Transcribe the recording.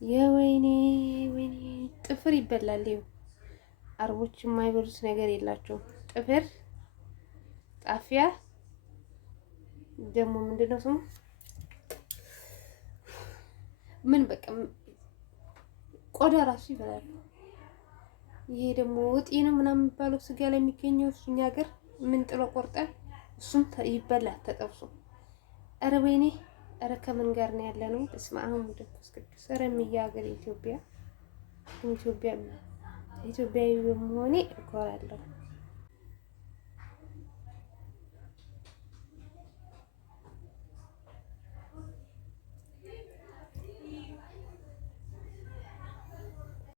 የወይኔ ወይኔ ጥፍር ይበላል። ይኸው አረቦች የማይበሉት ነገር የላቸውም። ጥፍር ጣፊያ ደግሞ ምንድነው ስሙ? ምን በቃ ቆዳ ራሱ ይበላሉ። ይሄ ደግሞ ውጤ ነው ምናምን የሚባለው ስጋ ላይ የሚገኘው እሱኛ ሀገር ምን ጥሎ ቆርጠን እሱም ይበላል ተጠብሶ። ኧረ ወይኔ! ኧረ ከምን ጋር ነው ያለ ነው? በስመ አብ ወወልድ ወመንፈስ ቅዱስ። ኧረ እምዬ ሀገር ኢትዮጵያ ኢትዮጵያዊ በመሆኔ እኮራለሁ።